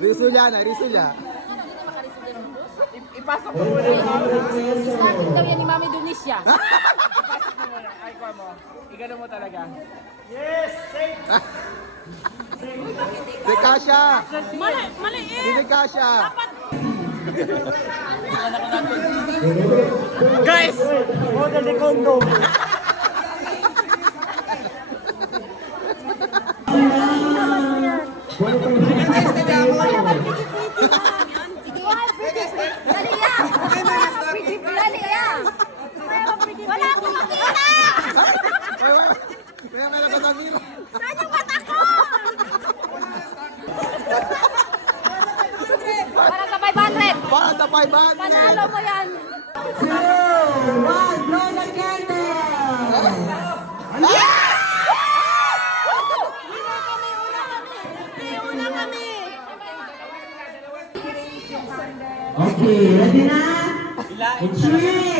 Risulya na, Risulya. Ipasok mo muna yung Starting daw yan ni Mami Dunisya. Ipasok mo muna. Ay, kuha mo. Igano mo talaga. Yes! Safe! Si Kasha. Mali eh. Si Kasha. Guys! Model de condom. Dali ya! Dali ya! Wala akong makita! Kaya may napatagin. Saan yung mata ko? Para sa 500! Para sa 500. Panalo mo yan! Una kami! Okay, ready na? In 3,